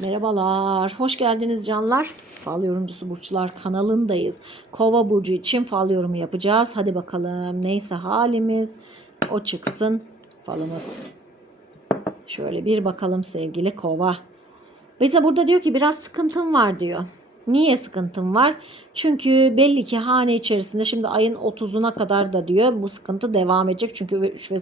Merhabalar, hoş geldiniz canlar. Fal yorumcusu burçlar kanalındayız. Kova burcu için fal yorumu yapacağız. Hadi bakalım neyse halimiz o çıksın falımız. Şöyle bir bakalım sevgili kova. Bize burada diyor ki biraz sıkıntım var diyor. Niye sıkıntım var? Çünkü belli ki hane içerisinde şimdi ayın 30'una kadar da diyor bu sıkıntı devam edecek. Çünkü 3 ve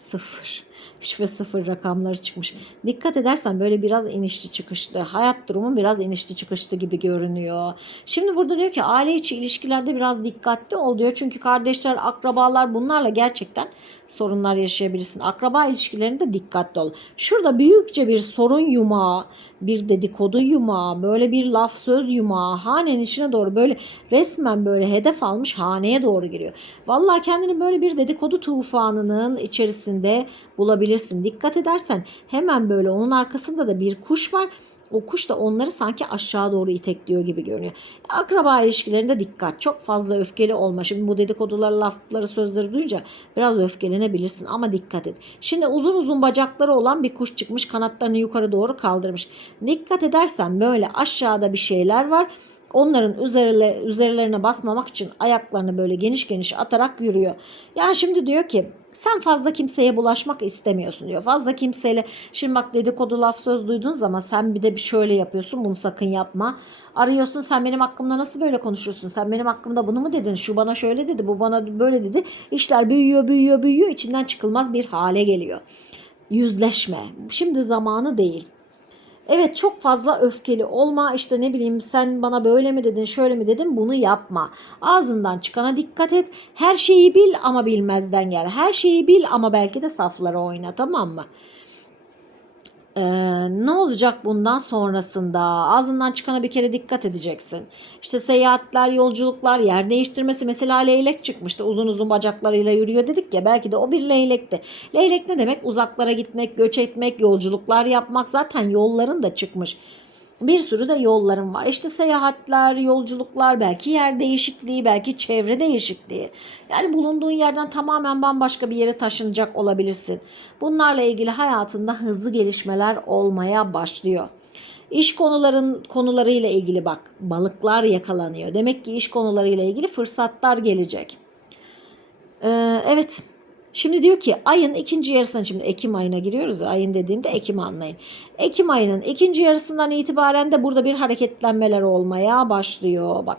0 sıfır. 3 ve 0 rakamları çıkmış. Dikkat edersen böyle biraz inişli çıkışlı. Hayat durumu biraz inişli çıkışlı gibi görünüyor. Şimdi burada diyor ki aile içi ilişkilerde biraz dikkatli ol diyor. Çünkü kardeşler, akrabalar bunlarla gerçekten sorunlar yaşayabilirsin. Akraba ilişkilerinde dikkatli ol. Şurada büyükçe bir sorun yumağı, bir dedikodu yumağı, böyle bir laf söz yumağı hanenin içine doğru böyle resmen böyle hedef almış haneye doğru giriyor. Vallahi kendini böyle bir dedikodu tufanının içerisinde bulabilirsin. Dikkat edersen hemen böyle onun arkasında da bir kuş var. O kuş da onları sanki aşağı doğru itekliyor gibi görünüyor. Akraba ilişkilerinde dikkat. Çok fazla öfkeli olma. Şimdi bu dedikoduları, lafları, sözleri duyunca biraz öfkelenebilirsin ama dikkat et. Şimdi uzun uzun bacakları olan bir kuş çıkmış. Kanatlarını yukarı doğru kaldırmış. Dikkat edersen böyle aşağıda bir şeyler var. Onların üzerle, üzerlerine basmamak için ayaklarını böyle geniş geniş atarak yürüyor. Yani şimdi diyor ki sen fazla kimseye bulaşmak istemiyorsun diyor. Fazla kimseyle şimdi bak dedikodu laf söz duyduğun zaman sen bir de bir şöyle yapıyorsun bunu sakın yapma. Arıyorsun sen benim hakkımda nasıl böyle konuşursun? Sen benim hakkımda bunu mu dedin? Şu bana şöyle dedi bu bana böyle dedi. İşler büyüyor büyüyor büyüyor içinden çıkılmaz bir hale geliyor. Yüzleşme. Şimdi zamanı değil. Evet çok fazla öfkeli olma işte ne bileyim sen bana böyle mi dedin şöyle mi dedin bunu yapma. Ağzından çıkana dikkat et. Her şeyi bil ama bilmezden gel. Her şeyi bil ama belki de saflara oyna tamam mı? Ee, ne olacak bundan sonrasında? Ağzından çıkana bir kere dikkat edeceksin. İşte seyahatler, yolculuklar, yer değiştirmesi. Mesela leylek çıkmıştı. Uzun uzun bacaklarıyla yürüyor dedik ya. Belki de o bir leylekti. Leylek ne demek? Uzaklara gitmek, göç etmek, yolculuklar yapmak. Zaten yolların da çıkmış. Bir sürü de yollarım var. İşte seyahatler, yolculuklar, belki yer değişikliği, belki çevre değişikliği. Yani bulunduğun yerden tamamen bambaşka bir yere taşınacak olabilirsin. Bunlarla ilgili hayatında hızlı gelişmeler olmaya başlıyor. İş konuların konularıyla ilgili bak balıklar yakalanıyor. Demek ki iş konularıyla ilgili fırsatlar gelecek. Ee, evet Şimdi diyor ki ayın ikinci yarısına şimdi Ekim ayına giriyoruz ayın dediğimde Ekim anlayın. Ekim ayının ikinci yarısından itibaren de burada bir hareketlenmeler olmaya başlıyor bak.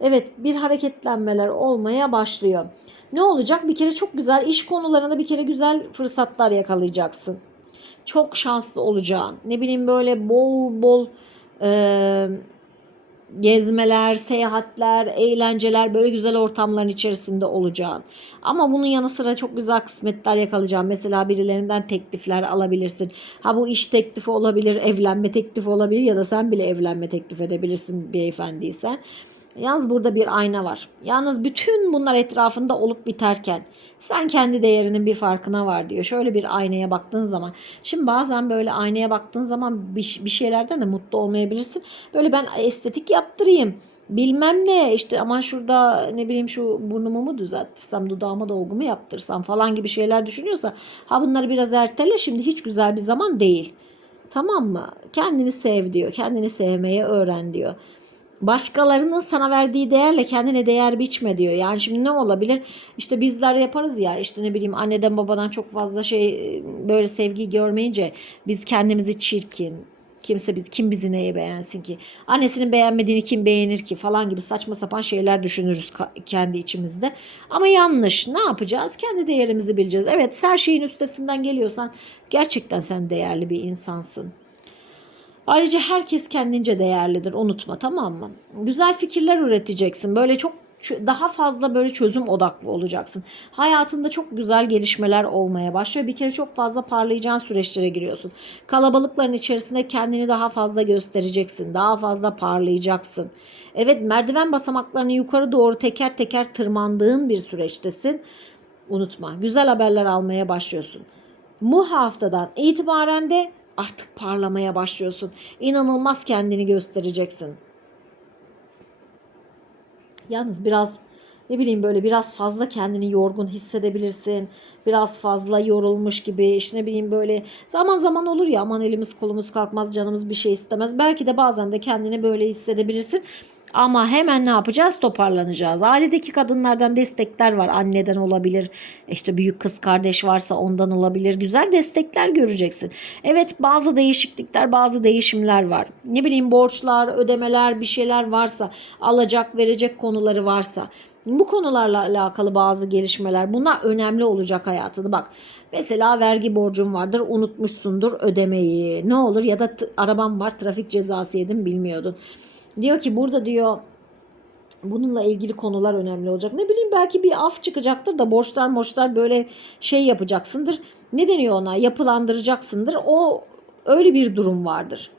Evet bir hareketlenmeler olmaya başlıyor. Ne olacak? Bir kere çok güzel iş konularında bir kere güzel fırsatlar yakalayacaksın. Çok şanslı olacaksın. Ne bileyim böyle bol bol e, gezmeler, seyahatler, eğlenceler böyle güzel ortamların içerisinde olacaksın. Ama bunun yanı sıra çok güzel kısmetler yakalayacaksın. Mesela birilerinden teklifler alabilirsin. Ha bu iş teklifi olabilir, evlenme teklifi olabilir ya da sen bile evlenme teklif edebilirsin beyefendiysen. Yalnız burada bir ayna var. Yalnız bütün bunlar etrafında olup biterken sen kendi değerinin bir farkına var diyor. Şöyle bir aynaya baktığın zaman. Şimdi bazen böyle aynaya baktığın zaman bir, bir şeylerden de mutlu olmayabilirsin. Böyle ben estetik yaptırayım bilmem ne işte aman şurada ne bileyim şu burnumu mu düzelttirsem dudağıma dolgumu yaptırsam falan gibi şeyler düşünüyorsa ha bunları biraz ertele şimdi hiç güzel bir zaman değil. Tamam mı? Kendini sev diyor. Kendini sevmeye öğren diyor başkalarının sana verdiği değerle kendine değer biçme diyor. Yani şimdi ne olabilir? İşte bizler yaparız ya işte ne bileyim anneden babadan çok fazla şey böyle sevgi görmeyince biz kendimizi çirkin, kimse biz kim bizi neye beğensin ki? Annesinin beğenmediğini kim beğenir ki falan gibi saçma sapan şeyler düşünürüz kendi içimizde. Ama yanlış. Ne yapacağız? Kendi değerimizi bileceğiz. Evet her şeyin üstesinden geliyorsan gerçekten sen değerli bir insansın. Ayrıca herkes kendince değerlidir unutma tamam mı? Güzel fikirler üreteceksin. Böyle çok daha fazla böyle çözüm odaklı olacaksın. Hayatında çok güzel gelişmeler olmaya başlıyor. Bir kere çok fazla parlayacağın süreçlere giriyorsun. Kalabalıkların içerisinde kendini daha fazla göstereceksin. Daha fazla parlayacaksın. Evet merdiven basamaklarını yukarı doğru teker teker tırmandığın bir süreçtesin. Unutma güzel haberler almaya başlıyorsun. Bu haftadan itibaren de artık parlamaya başlıyorsun. İnanılmaz kendini göstereceksin. Yalnız biraz ne bileyim böyle biraz fazla kendini yorgun hissedebilirsin. Biraz fazla yorulmuş gibi işte ne bileyim böyle zaman zaman olur ya aman elimiz kolumuz kalkmaz canımız bir şey istemez. Belki de bazen de kendini böyle hissedebilirsin. Ama hemen ne yapacağız? Toparlanacağız. Ailedeki kadınlardan destekler var. Anneden olabilir. işte büyük kız kardeş varsa ondan olabilir. Güzel destekler göreceksin. Evet bazı değişiklikler, bazı değişimler var. Ne bileyim borçlar, ödemeler, bir şeyler varsa, alacak, verecek konuları varsa bu konularla alakalı bazı gelişmeler bunlar önemli olacak hayatında. Bak mesela vergi borcun vardır unutmuşsundur ödemeyi ne olur ya da araban var trafik cezası yedin bilmiyordun. Diyor ki burada diyor bununla ilgili konular önemli olacak. Ne bileyim belki bir af çıkacaktır da borçlar borçlar böyle şey yapacaksındır. Ne deniyor ona? Yapılandıracaksındır. O öyle bir durum vardır.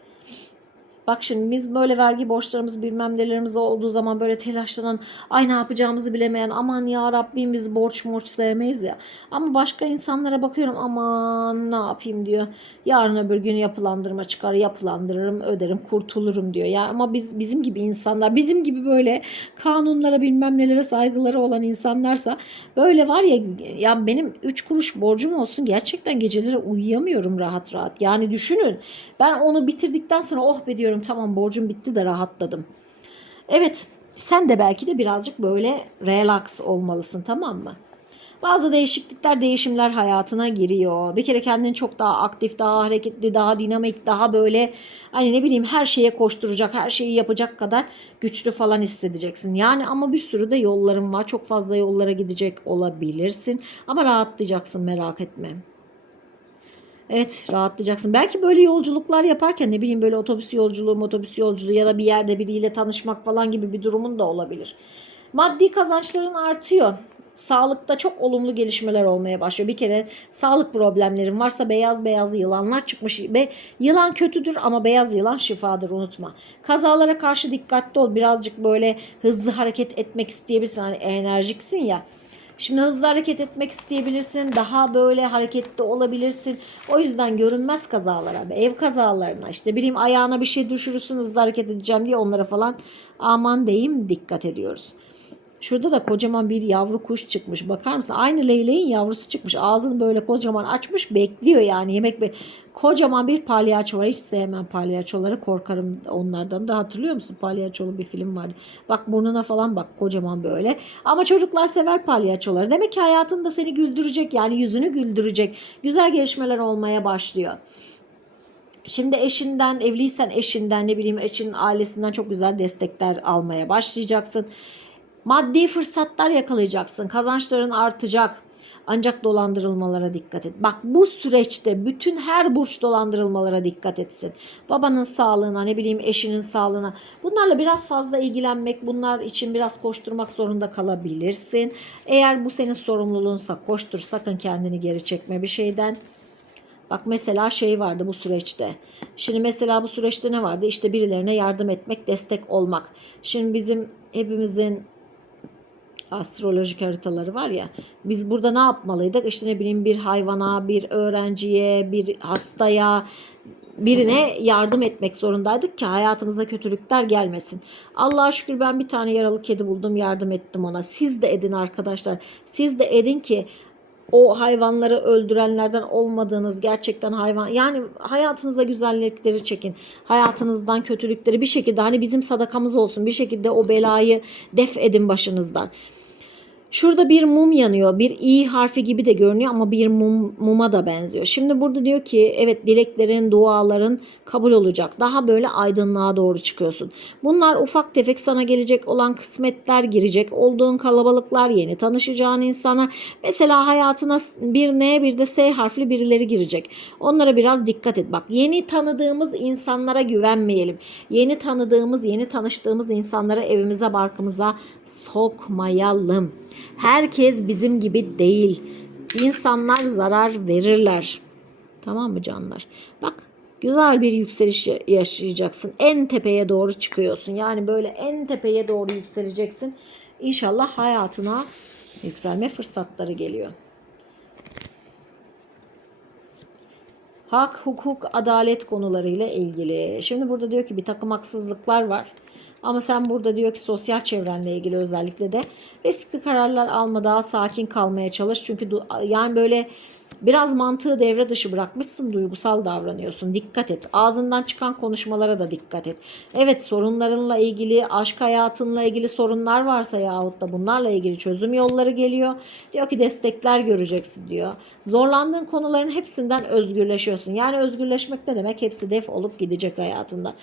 Bak şimdi biz böyle vergi borçlarımız bilmem nelerimiz olduğu zaman böyle telaşlanan ay ne yapacağımızı bilemeyen aman ya Rabbim biz borç morç sevmeyiz ya. Ama başka insanlara bakıyorum aman ne yapayım diyor. Yarın öbür gün yapılandırma çıkar yapılandırırım öderim kurtulurum diyor. Ya ama biz bizim gibi insanlar bizim gibi böyle kanunlara bilmem nelere saygıları olan insanlarsa böyle var ya ya benim 3 kuruş borcum olsun gerçekten geceleri uyuyamıyorum rahat rahat. Yani düşünün ben onu bitirdikten sonra oh be diyorum tamam borcum bitti de rahatladım. Evet sen de belki de birazcık böyle relax olmalısın tamam mı? Bazı değişiklikler, değişimler hayatına giriyor. Bir kere kendini çok daha aktif, daha hareketli, daha dinamik, daha böyle hani ne bileyim her şeye koşturacak, her şeyi yapacak kadar güçlü falan hissedeceksin. Yani ama bir sürü de yolların var. Çok fazla yollara gidecek olabilirsin. Ama rahatlayacaksın merak etme. Evet rahatlayacaksın. Belki böyle yolculuklar yaparken ne bileyim böyle otobüs yolculuğu, otobüs yolculuğu ya da bir yerde biriyle tanışmak falan gibi bir durumun da olabilir. Maddi kazançların artıyor. Sağlıkta çok olumlu gelişmeler olmaya başlıyor. Bir kere sağlık problemlerin varsa beyaz beyaz yılanlar çıkmış. Ve yılan kötüdür ama beyaz yılan şifadır unutma. Kazalara karşı dikkatli ol. Birazcık böyle hızlı hareket etmek isteyebilirsin. Hani enerjiksin ya. Şimdi hızlı hareket etmek isteyebilirsin. Daha böyle hareketli olabilirsin. O yüzden görünmez kazalara, ev kazalarına işte bileyim ayağına bir şey düşürürsün hızlı hareket edeceğim diye onlara falan aman deyim dikkat ediyoruz. Şurada da kocaman bir yavru kuş çıkmış. Bakar mısın? Aynı leyleğin yavrusu çıkmış. Ağzını böyle kocaman açmış bekliyor yani yemek be. Kocaman bir palyaço var. Hiç sevmem palyaçoları. Korkarım onlardan da. Hatırlıyor musun? Palyaçolu bir film vardı. Bak burnuna falan bak kocaman böyle. Ama çocuklar sever palyaçoları. Demek ki hayatında seni güldürecek yani yüzünü güldürecek. Güzel gelişmeler olmaya başlıyor. Şimdi eşinden, evliysen eşinden, ne bileyim eşinin ailesinden çok güzel destekler almaya başlayacaksın. Maddi fırsatlar yakalayacaksın. Kazançların artacak. Ancak dolandırılmalara dikkat et. Bak bu süreçte bütün her burç dolandırılmalara dikkat etsin. Babanın sağlığına, ne bileyim eşinin sağlığına. Bunlarla biraz fazla ilgilenmek, bunlar için biraz koşturmak zorunda kalabilirsin. Eğer bu senin sorumluluğunsa koştur, sakın kendini geri çekme bir şeyden. Bak mesela şey vardı bu süreçte. Şimdi mesela bu süreçte ne vardı? İşte birilerine yardım etmek, destek olmak. Şimdi bizim hepimizin astrolojik haritaları var ya. Biz burada ne yapmalıydık? İşte ne bileyim bir hayvana, bir öğrenciye, bir hastaya, birine yardım etmek zorundaydık ki hayatımıza kötülükler gelmesin. Allah'a şükür ben bir tane yaralı kedi buldum, yardım ettim ona. Siz de edin arkadaşlar. Siz de edin ki o hayvanları öldürenlerden olmadığınız gerçekten hayvan yani hayatınıza güzellikleri çekin. Hayatınızdan kötülükleri bir şekilde hani bizim sadakamız olsun. Bir şekilde o belayı def edin başınızdan. Şurada bir mum yanıyor. Bir i harfi gibi de görünüyor ama bir mum, muma da benziyor. Şimdi burada diyor ki evet dileklerin, duaların kabul olacak. Daha böyle aydınlığa doğru çıkıyorsun. Bunlar ufak tefek sana gelecek olan kısmetler girecek. Olduğun kalabalıklar, yeni tanışacağın insanlar. Mesela hayatına bir N bir de S harfli birileri girecek. Onlara biraz dikkat et. Bak yeni tanıdığımız insanlara güvenmeyelim. Yeni tanıdığımız, yeni tanıştığımız insanları evimize, barkımıza sokmayalım. Herkes bizim gibi değil. İnsanlar zarar verirler. Tamam mı canlar? Bak güzel bir yükseliş yaşayacaksın. En tepeye doğru çıkıyorsun. Yani böyle en tepeye doğru yükseleceksin. İnşallah hayatına yükselme fırsatları geliyor. Hak, hukuk, adalet konularıyla ilgili. Şimdi burada diyor ki bir takım haksızlıklar var. Ama sen burada diyor ki sosyal çevrenle ilgili özellikle de riskli kararlar alma daha sakin kalmaya çalış. Çünkü yani böyle biraz mantığı devre dışı bırakmışsın duygusal davranıyorsun. Dikkat et. Ağzından çıkan konuşmalara da dikkat et. Evet sorunlarınla ilgili aşk hayatınla ilgili sorunlar varsa yahut da bunlarla ilgili çözüm yolları geliyor. Diyor ki destekler göreceksin diyor. Zorlandığın konuların hepsinden özgürleşiyorsun. Yani özgürleşmek ne demek? Hepsi def olup gidecek hayatında.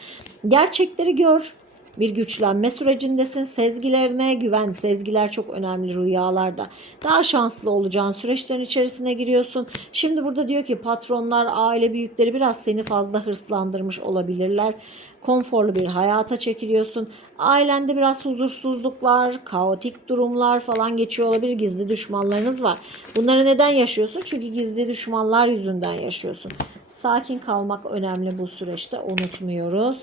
Gerçekleri gör. Bir güçlenme sürecindesin. Sezgilerine güven. Sezgiler çok önemli rüyalarda. Daha şanslı olacağın süreçlerin içerisine giriyorsun. Şimdi burada diyor ki patronlar, aile büyükleri biraz seni fazla hırslandırmış olabilirler. Konforlu bir hayata çekiliyorsun. Ailende biraz huzursuzluklar, kaotik durumlar falan geçiyor olabilir. Gizli düşmanlarınız var. Bunları neden yaşıyorsun? Çünkü gizli düşmanlar yüzünden yaşıyorsun. Sakin kalmak önemli bu süreçte. Unutmuyoruz.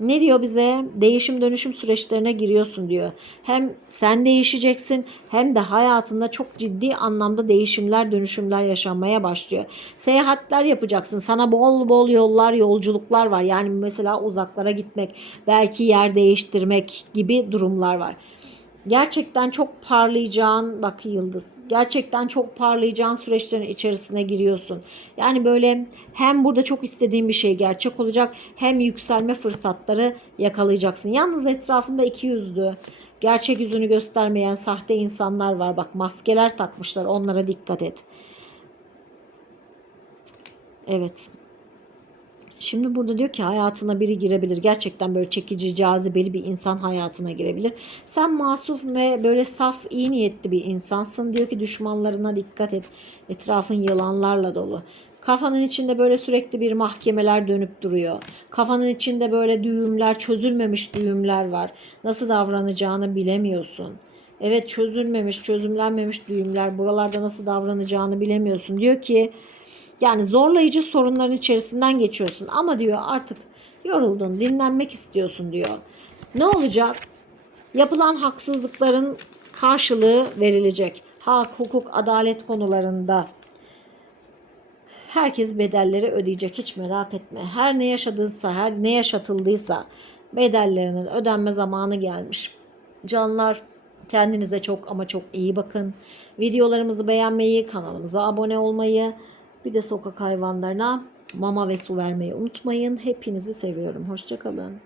Ne diyor bize? Değişim dönüşüm süreçlerine giriyorsun diyor. Hem sen değişeceksin hem de hayatında çok ciddi anlamda değişimler, dönüşümler yaşanmaya başlıyor. Seyahatler yapacaksın. Sana bol bol yollar, yolculuklar var. Yani mesela uzaklara gitmek, belki yer değiştirmek gibi durumlar var. Gerçekten çok parlayacağın bak yıldız. Gerçekten çok parlayacağın süreçlerin içerisine giriyorsun. Yani böyle hem burada çok istediğin bir şey gerçek olacak hem yükselme fırsatları yakalayacaksın. Yalnız etrafında iki yüzlü gerçek yüzünü göstermeyen sahte insanlar var. Bak maskeler takmışlar. Onlara dikkat et. Evet. Şimdi burada diyor ki hayatına biri girebilir. Gerçekten böyle çekici, cazibeli bir insan hayatına girebilir. Sen masuf ve böyle saf, iyi niyetli bir insansın. Diyor ki düşmanlarına dikkat et. Etrafın yılanlarla dolu. Kafanın içinde böyle sürekli bir mahkemeler dönüp duruyor. Kafanın içinde böyle düğümler, çözülmemiş düğümler var. Nasıl davranacağını bilemiyorsun. Evet çözülmemiş, çözümlenmemiş düğümler. Buralarda nasıl davranacağını bilemiyorsun. Diyor ki yani zorlayıcı sorunların içerisinden geçiyorsun ama diyor artık yoruldun, dinlenmek istiyorsun diyor. Ne olacak? Yapılan haksızlıkların karşılığı verilecek. Hak, hukuk, adalet konularında herkes bedelleri ödeyecek hiç merak etme. Her ne yaşadıysa, her ne yaşatıldıysa bedellerinin ödenme zamanı gelmiş. Canlar kendinize çok ama çok iyi bakın. Videolarımızı beğenmeyi, kanalımıza abone olmayı, bir de sokak hayvanlarına mama ve su vermeyi unutmayın. Hepinizi seviyorum. Hoşçakalın.